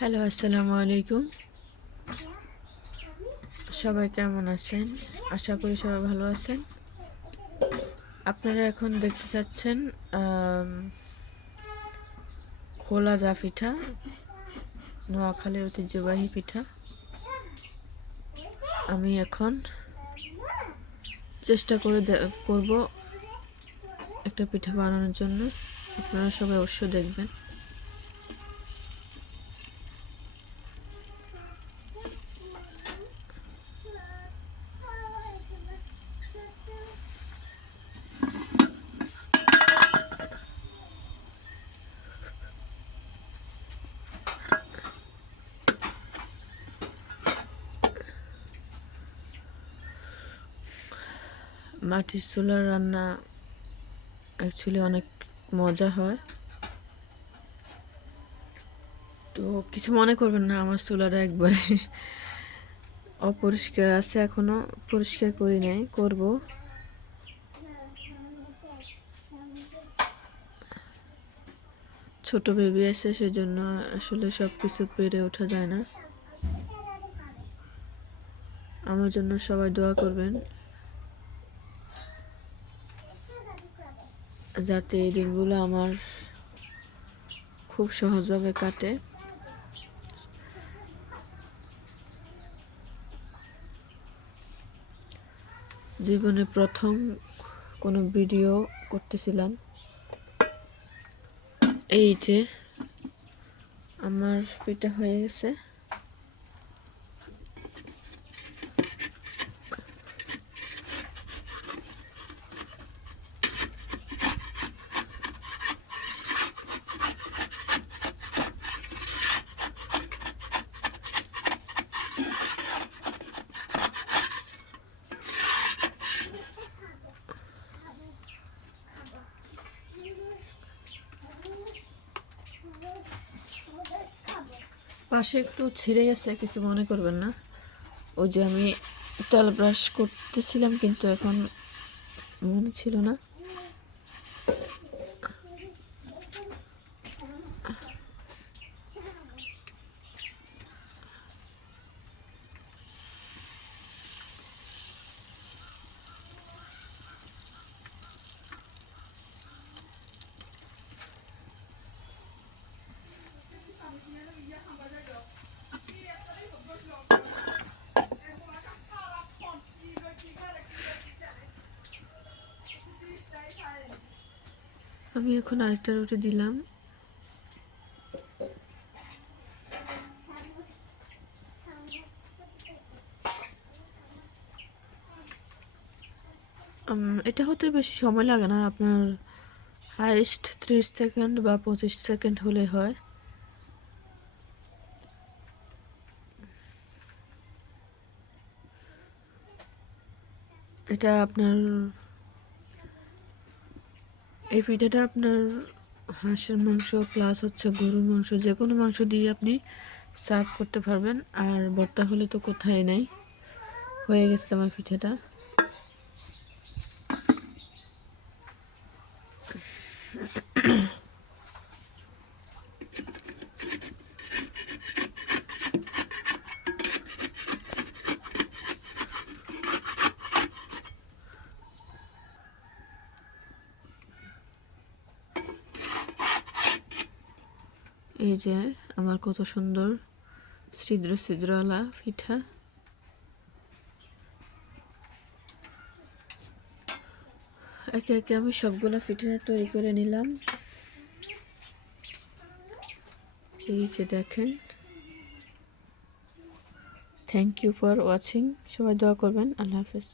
Hello, আসসালামু আলাইকুম। সবাই কেমন আছেন? আশা করি সবাই ভালো আছেন। আপনারা এখন দেখতে পাচ্ছেন খোলা জা পিঠা, নোয়াখালীর ঐতিহ্যবাহী পিঠা। আমি এখন চেষ্টা করব একটা পিঠা বানানোর জন্য। আপনারা সবাই অবশ্যই দেখবেন। মাটির চুলার রান্না অ্যাকচুয়ালি অনেক মজা হয়। তো কিছু মনে করবেন না, আমার চুলাটা একবারে অপরিষ্কার আছে, এখনো পরিষ্কার করি নাই, করব। ছোট বেবি আছে, সেজন্য আসলে সব কিছু পেরে ওঠা যায় না। আমার জন্য সবাই দোয়া করবেন যাতে এই দিনগুলো আমার খুব সহজভাবে কাটে। জীবনে প্রথম কোনো ভিডিও করতেছিলাম। এই যে আমার পিঠা হয়ে গেছে। পাশে একটু ছিঁড়ে গেছে, কিছু মনে করবেন না। ওই যে আমি তেল ব্রাশ করতেছিলাম, কিন্তু এখন মনে ছিল না। আমি এখন আরেকটা রুটি দিলাম। এটা হতে বেশি সময় লাগে না, আপনার হাইস্ট 30 সেকেন্ড বা 25 সেকেন্ড হলে হয়। এটা আপনার এই পিঠাটা আপনার হাঁসের মাংস প্লাস হচ্ছে গরুর মাংস, যে কোনো মাংস দিয়ে আপনি সার্ভ করতে পারবেন। আর ভর্তা হলে তো কোথায় নাই। হয়ে গেছে আমার পিঠাটা। এই যে আমার কত সুন্দর ছিদ্র ছিদ্রওয়ালা পিঠা। একে একে আমি সবগুলো পিঠা তৈরি করে নিলাম। এই যে দেখেন। Thank you for watching. সবাই দোয়া করবেন। আল্লাহ হাফেজ।